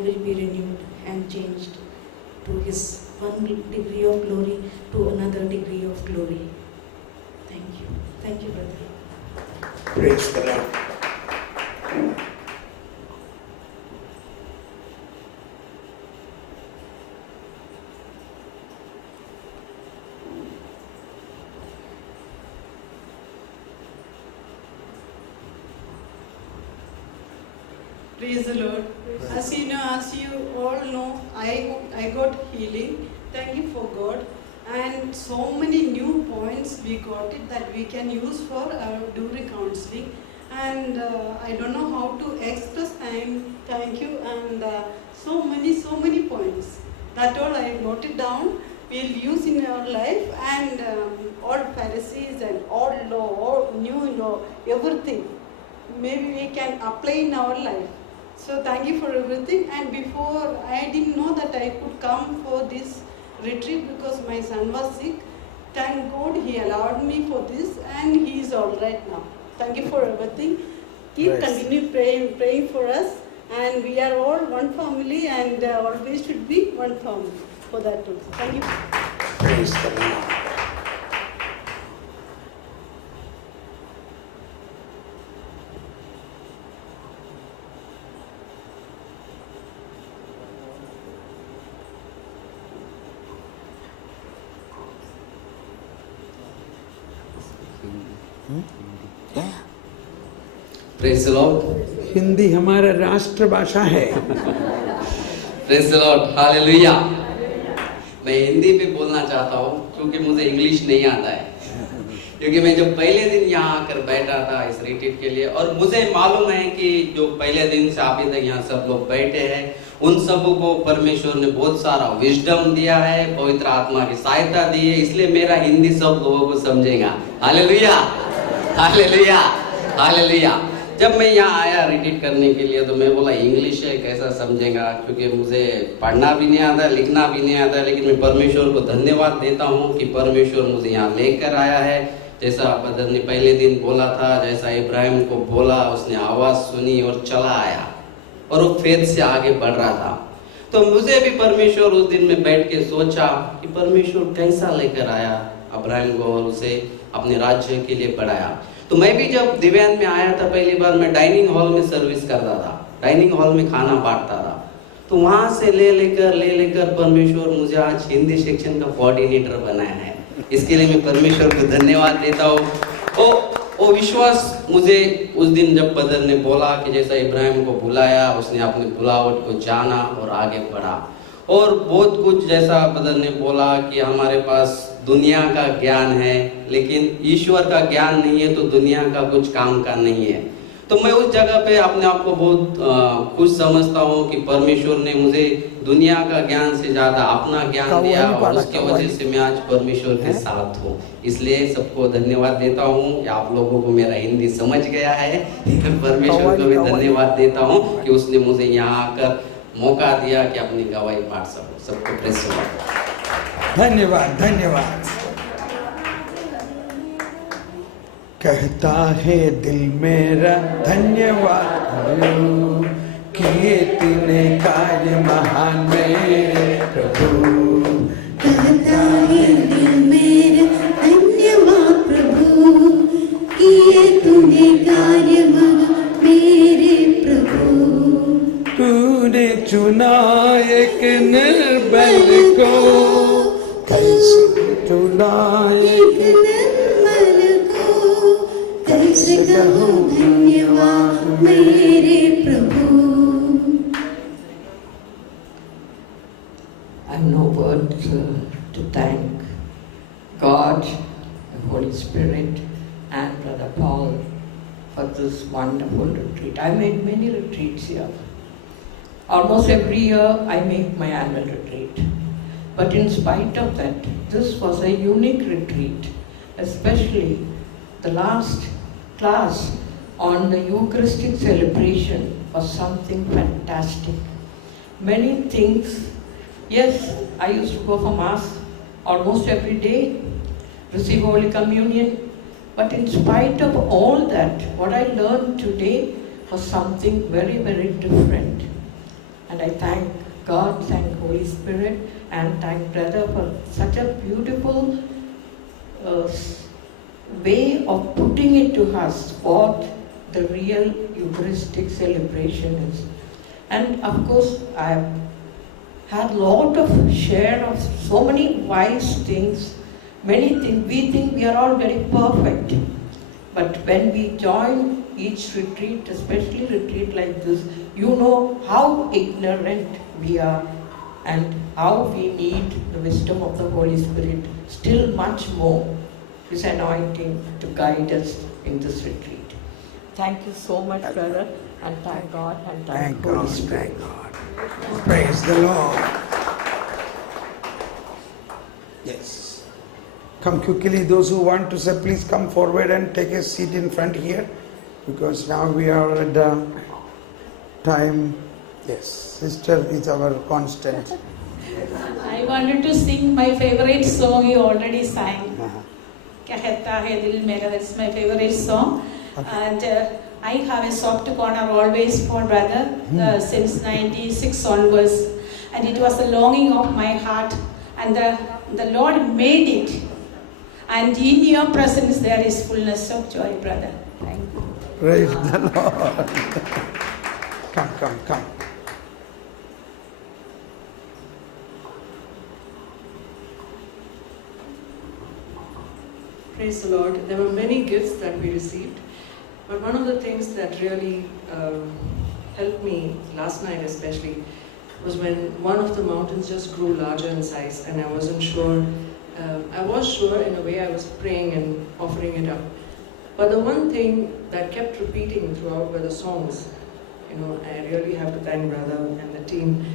will be renewed and changed to His one degree of glory to another degree of glory. Thank you. Thank you, brother. Praise the Lord. Praise the Lord. As you all know, I got healing. Thank you for God. And so many new points we got it that we can use for our during counseling. And I don't know how to express thank you and so many points. That all I got it down. We'll use in our life and all Pharisees and all law, all new law, everything. Maybe we can apply in our life. So thank you for everything. And before, I didn't know that I could come for this retreat because my son was sick. Thank God he allowed me for this and he is all right now. Thank you for everything. Continue praying for us. And we are all one family and always should be one family for that also. Thank you. Praise the Lord. Praise the Lord. Hindi हमारा राष्ट्रभाषा है। Praise the Lord, hallelujah. मैं हिंदी पे बोलना चाहता हूँ क्योंकि मुझे इंग्लिश नहीं आता है। क्योंकि मैं जब पहले दिन यहाँ आकर बैठा था इस रिट्रीट के लिए, और मुझे मालूम है कि जो पहले दिन से अभी तक यहाँ सब लोग बैठे हैं, उन सबों को परमेश्वर ने बहुत सारा विजडम दिया है, पवित्र आत्मा की सहायता दी है, इसलिए मेरा हिंदी सब लोगों को समझेगा। Hallelujah, hallelujah, hallelujah. जब मैं यहाँ आया रिट्रीट करने के लिए तो मैं बोला इंग्लिश है कैसा समझेगा, क्योंकि मुझे पढ़ना भी नहीं आता, लिखना भी नहीं आता, लेकिन मैं परमेश्वर को धन्यवाद देता हूँ कि परमेश्वर मुझे यहाँ लेकर आया है। जैसा बदर ने पहले दिन बोला था, जैसा इब्राहिम को बोला, उसने आवाज सुनी और चला आया और वो फेथ से आगे बढ़ रहा था। तो मुझे भी परमेश्वर उस दिन में बैठ के सोचा कि परमेश्वर कैसा लेकर आया इब्राहिम को और उसे अपने राज्य के लिए बढ़ाया। तो मैं भी जब दिव्यांग में आया था पहली बार, मैं डाइनिंग हॉल में सर्विस करता था, डाइनिंग हॉल में खाना बांटता था। तो वहां से ले लेकर परमेश्वर मुझे आज हिंदी सेक्शन का कोऑर्डिनेटर बनाया है। इसके लिए मैं परमेश्वर को धन्यवाद देता हूँ। वो विश्वास मुझे उस दिन जब बदर ने बोला कि जैसा इब्राहिम को बुलाया, उसने अपने बुलावट को जाना और आगे बढ़ा। और बहुत कुछ जैसा बदर ने बोला कि हमारे पास दुनिया का ज्ञान है लेकिन ईश्वर का ज्ञान नहीं है, तो दुनिया का कुछ काम का नहीं है। तो मैं उस जगह पे अपने आप को बहुत खुश समझता हूँ कि परमेश्वर ने मुझे दुनिया का ज्ञान से ज्यादा अपना ज्ञान दिया और उसकी वजह से मैं आज परमेश्वर के साथ हूँ। इसलिए सबको धन्यवाद देता हूँ। आप लोगों को मेरा हिंदी समझ गया है, परमेश्वर को भी धन्यवाद देता हूँ कि उसने मुझे यहाँ आकर मौका दिया कि अपनी गवाही बांट सकूं। सबको प्रेज़ द लॉर्ड। धन्यवाद, धन्यवाद। कहता है दिल मेरा धन्यवाद किए तूने कार्य महान मेरे प्रभु। कहता है दिल मेरा धन्यवाद प्रभु किए तूने कार्य महान मेरे प्रभु। तूने चुना एक निर्बल को, चुना एक निर्मल को, कैसे कहूँ धन्यवाद मेरे प्रभु। I have no words to thank God, the Holy Spirit, and Brother Paul for this wonderful retreat. I made many retreats here. Almost every year I make my annual retreat. But in spite of that, this was a unique retreat, especially the last class on the Eucharistic celebration was something fantastic. Many things. Yes, I used to go for Mass almost every day, receive Holy Communion. But in spite of all that, what I learned today was something very, very different. And I thank God, thank Holy Spirit, and thank Brother for such a beautiful way of putting it to us what the real Eucharistic celebration is. And of course, I have had a lot of share of so many wise things, many things. We think we are all very perfect. But when we join each retreat, especially retreat like this, you know how ignorant we are and how we need the wisdom of the Holy Spirit still much more, His anointing to guide us in this retreat. Thank you so much, brother, and thank God and Thank Holy God, Spirit. thank God. Praise the Lord. Yes. Come quickly, those who want to say, please come forward and take a seat in front here, because now we are at the time. Yes, sister is our constant. I wanted to sing my favorite song you already sang. Uh-huh. Kahta Hai Dil Mera, that's my favorite song. Okay. And I have a soft corner always for brother since 96 onwards. And it was the longing of my heart. And the Lord made it. And in your presence there is fullness of joy, brother. Thank you. Praise the Lord. Come. Praise the Lord. There were many gifts that we received, but one of the things that really helped me last night especially was when one of the mountains just grew larger in size, and I wasn't sure. I was sure in a way. I was praying and offering it up, but the one thing that kept repeating throughout were the songs. I really have to thank brother and the team.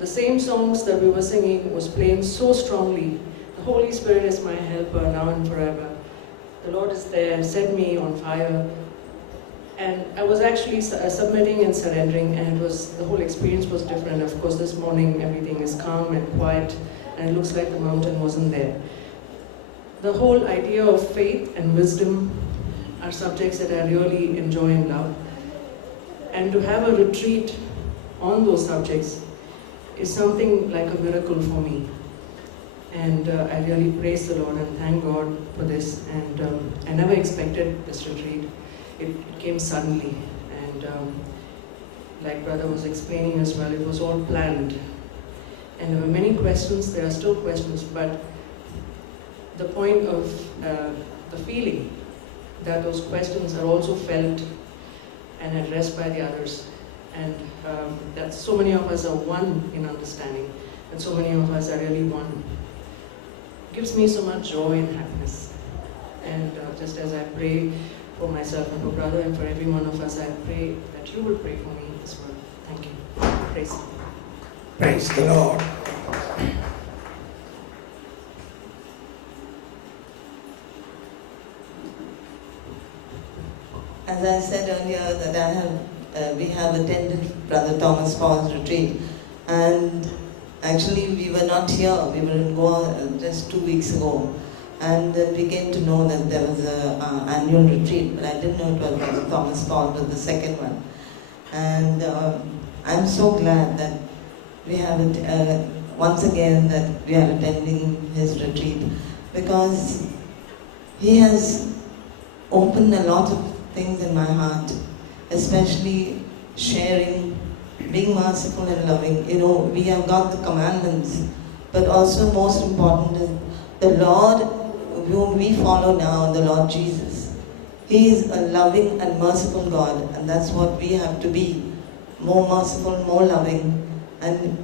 The same songs that we were singing was playing so strongly. The Holy Spirit is my helper now and forever. The Lord is there, set me on fire. And I was actually submitting and surrendering, and the whole experience was different. Of course, this morning everything is calm and quiet, and it looks like the mountain wasn't there. The whole idea of faith and wisdom are subjects that I really enjoy and love. And to have a retreat on those subjects is something like a miracle for me. And I really praise the Lord and thank God for this. And I never expected this retreat. It came suddenly. And like Brother was explaining as well, it was all planned. And there were many questions, there are still questions, but the point of the feeling that those questions are also felt and addressed by the others. And that so many of us are one in understanding, and so many of us are really one. Gives me so much joy and happiness. And just as I pray for myself and for brother and for every one of us, I pray that you will pray for me as well. Thank you. Praise the Lord. Praise the Lord. As I said earlier, that we have attended Brother Thomas Paul's retreat, and actually we were not here. We were in Goa just 2 weeks ago, and then we came to know that there was an annual retreat, but I didn't know it was Brother Thomas Paul, it was the second one. And I'm so glad that we have it once again, that we are attending his retreat, because he has opened a lot of things in my heart, especially sharing, being merciful and loving. We have got the commandments, but also most important is the Lord whom we follow now, the Lord Jesus. He is a loving and merciful God, and that's what we have to be. More merciful, more loving, and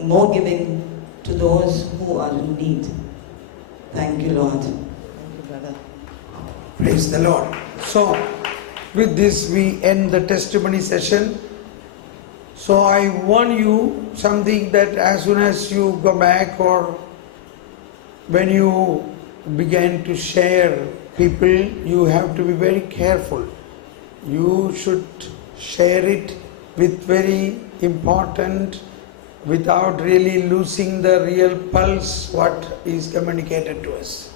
more giving to those who are in need. Thank you, Lord. Thank you, brother. Praise the Lord. So, with this we end the testimony session. So I warn you something, that as soon as you go back or when you begin to share people, you have to be very careful. You should share it with very important, without really losing the real pulse, what is communicated to us.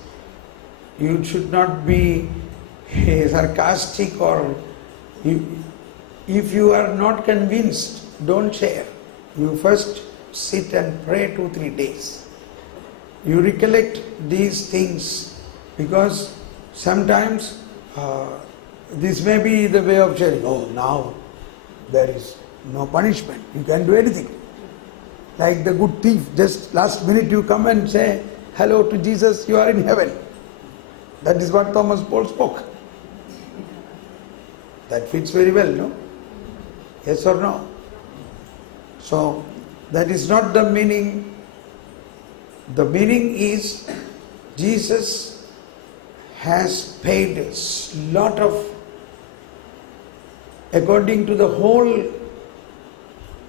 You should not be sarcastic, or if you are not convinced, don't share. you first sit and pray 2-3 days. You recollect these things, because sometimes this may be the way of sharing. Oh, now there is no punishment. You can do anything. Like the good thief, just last minute you come and say hello to Jesus, you are in heaven. That is what Thomas Paul spoke. That fits very well, no? Yes or no? So, that is not the meaning. The meaning is Jesus has paid a lot of, according to the whole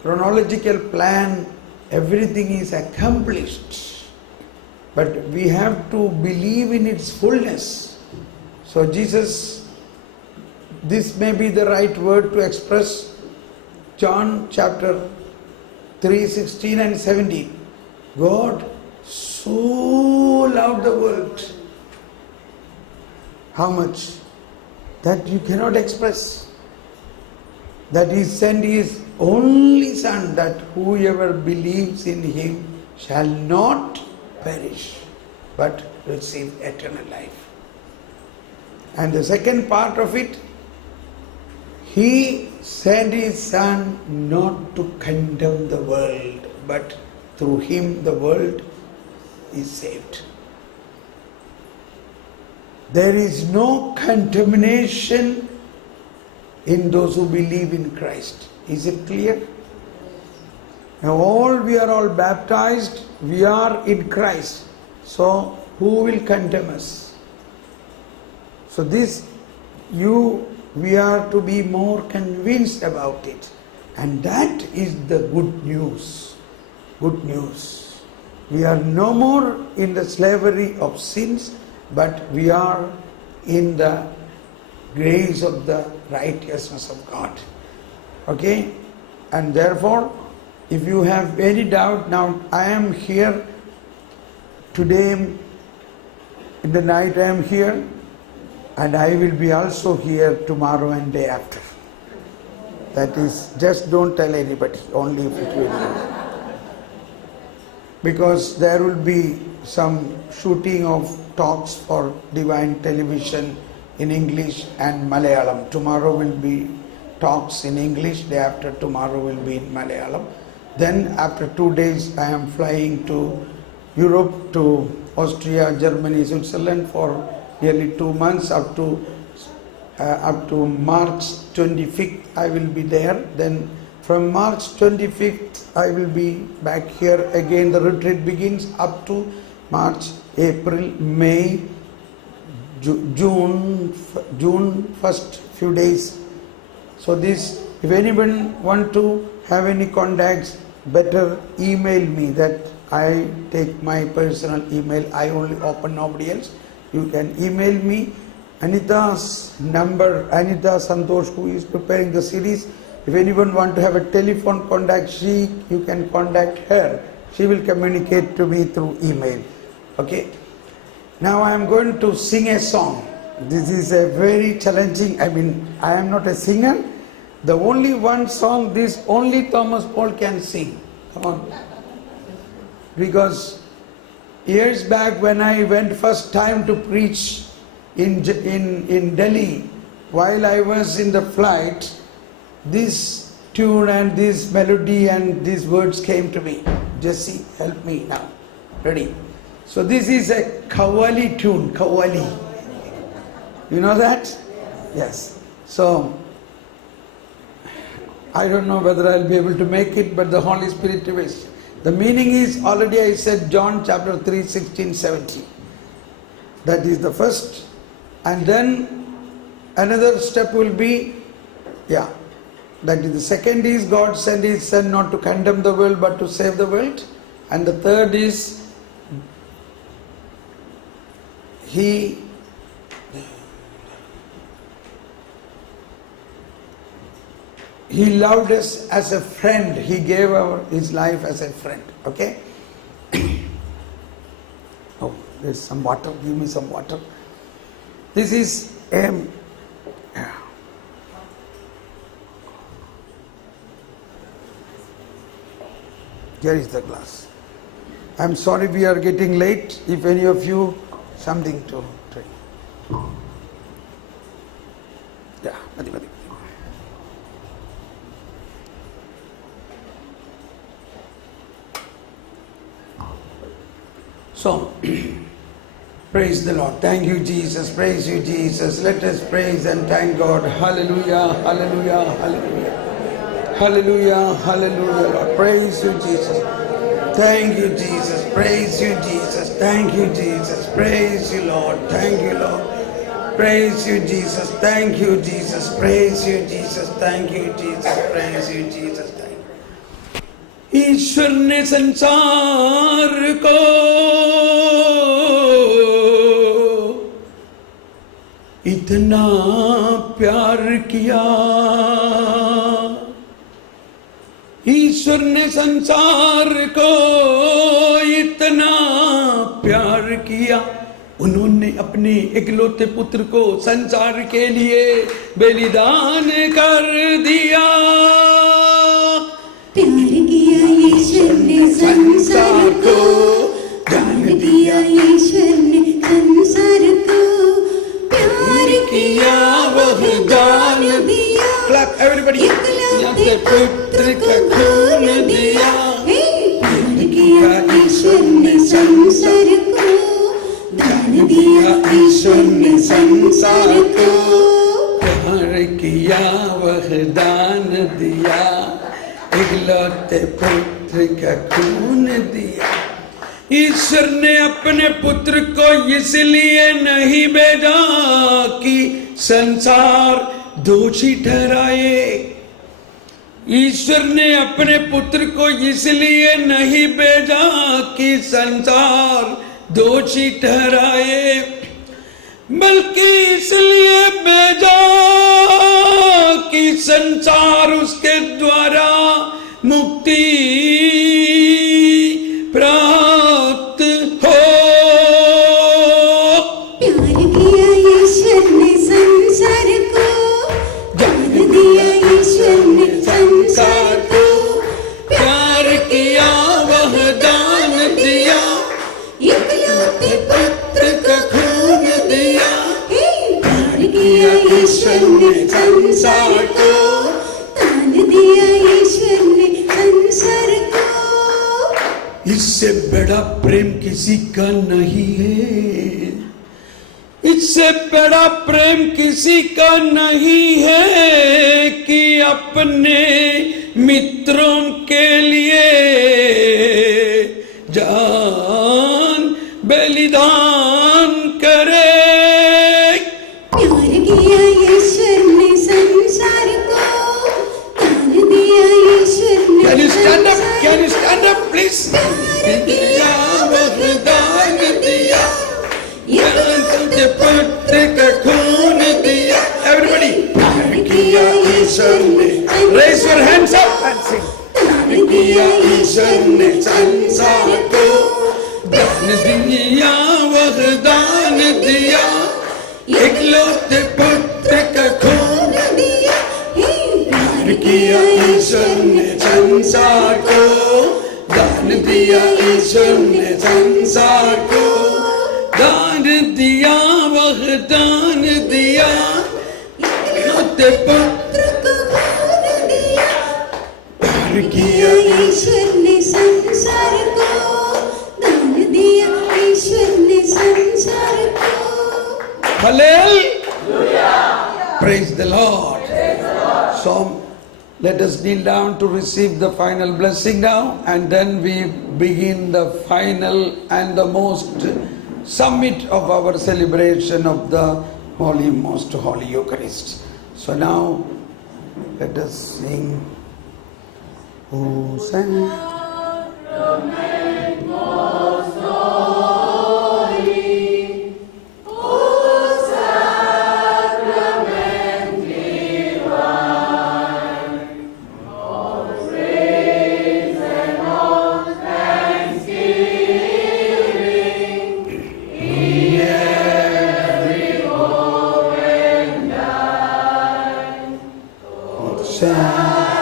chronological plan, everything is accomplished. But we have to believe in its fullness. So Jesus, this may be the right word to express John chapter 3, 16 and 17. God so loved the world. How much? That you cannot express. That He sent His only Son, that whoever believes in Him shall not perish, but receive eternal life. And the second part of it, He sent His Son not to condemn the world, but through Him the world is saved. There is no contamination in those who believe in Christ. Is it clear? Now we are all baptized, we are in Christ. So who will condemn us? So we are to be more convinced about it. And that is the good news. Good news. We are no more in the slavery of sins, but we are in the grace of the righteousness of God. Okay? And therefore, if you have any doubt, now I am here today, in the night I am here, and I will be also here tomorrow and day after. That is, just don't tell anybody, only if it will be. Because there will be some shooting of talks for Divine Television in English and Malayalam. Tomorrow will be talks in English, day after tomorrow will be in Malayalam. Then after 2 days I am flying to Europe, to Austria, Germany, Switzerland for nearly 2 months. Up to March 25th I will be there. Then from March 25th I will be back here again. The retreat begins up to March, April, May, June first few days. So this, if anyone want to have any contacts, better email me. That I take my personal email. I only open, nobody else. You can email me. Anita's number, Anita Santosh, who is preparing the series. If anyone want to have a telephone contact, you can contact her. She will communicate to me through email. Okay. Now I am going to sing a song. This is a very challenging, I am not a singer. The only one song this only Thomas Paul can sing. Come on. Because years back when I went first time to preach in Delhi, while I was in the flight, this tune and this melody and these words came to me. Jesse, help me now. Ready? So this is a Qawwali tune, Qawwali. You know that? Yes. So, I don't know whether I'll be able to make it, but the Holy Spirit will. The meaning is, already I said John chapter 3, 16, 17. That is the first. And then another step will be, that is the second is God sent His Son not to condemn the world but to save the world. And the third is, He loved us as a friend. He gave His life as a friend. Okay? Oh, there's some water. Give me some water. This is Here is the glass. I'm sorry we are getting late. If any of you something to drink. Yeah, madi. So, praise the Lord. Thank you, Jesus. Praise you, Jesus. Let us praise and thank God. Hallelujah, hallelujah, hallelujah. Hallelujah, hallelujah, Lord. Praise you, Jesus. Thank you, Jesus. Praise you, Jesus. Thank you, Jesus. Praise you, Lord. Thank you, Lord. Praise you, Jesus. Thank you, Jesus. Praise you, Jesus. Thank you, Jesus. Praise you, Jesus. Thank you. ईश्वर ने संसार को इतना प्यार किया, ईश्वर ने संसार को इतना प्यार किया, उन्होंने अपने इकलौते पुत्र को संसार के लिए बलिदान कर दिया। प्यार किया ईश्वर ने संसार को, प्यार किया ईश्वर ने संसार को, प्यार किया वह दान दिया, Clap, everybody. इकलौते पुत्र को खून दिया। प्यार किया ईश्वर ने संसार को, दान दिया ईश्वर ने संसार को, प्यार किया वह दान दिया, इकलौते पुत्र का खून दिया। ईश्वर ने अपने पुत्र को इसलिए नहीं भेजा कि संसार दोषी ठहराए, ईश्वर ने अपने पुत्र को इसलिए नहीं भेजा कि संसार दोषी ठहराए, बल्कि इसलिए भेजा कि संसार उसके द्वारा मुक्ति प्राप्त हो। प्यार किया ईश्वर ने संसार को, दान दिया ईश्वर ने संसार को, प्यार किया वह दान दिया, इकलौते पुत्र को खून दिया। प्यार किया ईश्वर ने संसार को, दान दिया ईश्वर ने संसार को। इससे बड़ा प्रेम किसी का नहीं है, इससे बड़ा प्रेम किसी का नहीं है कि अपने मित्रों के लिए जान बलिदान करे। प्यार किया ईश्वर ने संसार को, दान दिया ईश्वर ने Can you stand up? संसार Can you stand up, please? दिया वह दान दिया, इकलौते पुत्र का खून दिया। Everybody, प्यार किया ईश्वर ने, raise your hands up and sing. प्यार किया ईश्वर ने संसार को, दान दिया वह दान दिया, इकलौते पुत्र का खून दिया। प्यार किया ईश्वर ने संसार को, दान दिया ईश्वर ने संसार को, दान दिया वह दान दिया, इकलौते पुत्र को खून दिया। प्यार किया किया ईश्वर ने संसार को, दान दिया ईश्वर ने संसार को। Hallelujah! Praise the Lord. So, let us kneel down to receive the final blessing now, and then we begin the final and the most summit of our celebration of the Holy, Most Holy Eucharist. So now, let us sing. Hosanna.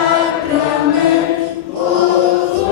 Sacrament, oh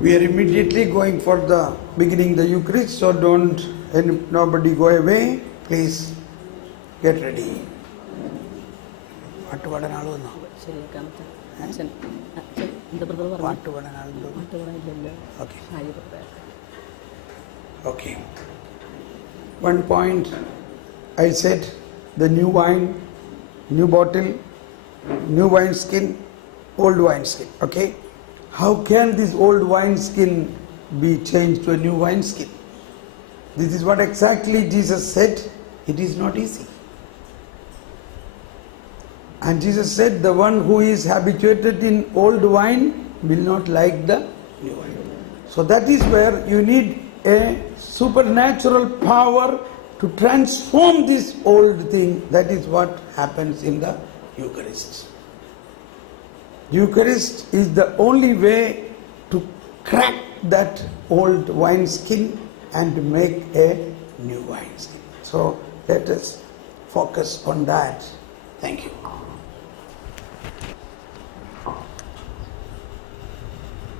We are immediately going for the beginning the Eucharist, so nobody go away. Please get ready. പാട്ട് പാടാൻ ആൾ വന്നോ? പാട്ട് പാടാൻ ആളുണ്ടോ? Okay. Okay. One point I said, the new wine, new bottle, new wine skin, old wine skin. Okay. How can this old wine skin be changed to a new wine skin? This is what exactly Jesus said. It is not easy. And Jesus said, the one who is habituated in old wine will not like the new wine. So that is where you need a supernatural power to transform this old thing. That is what happens in the Eucharist. Eucharist is the only way to crack that old wine skin and make a new wine skin. So let us focus on that. Thank you.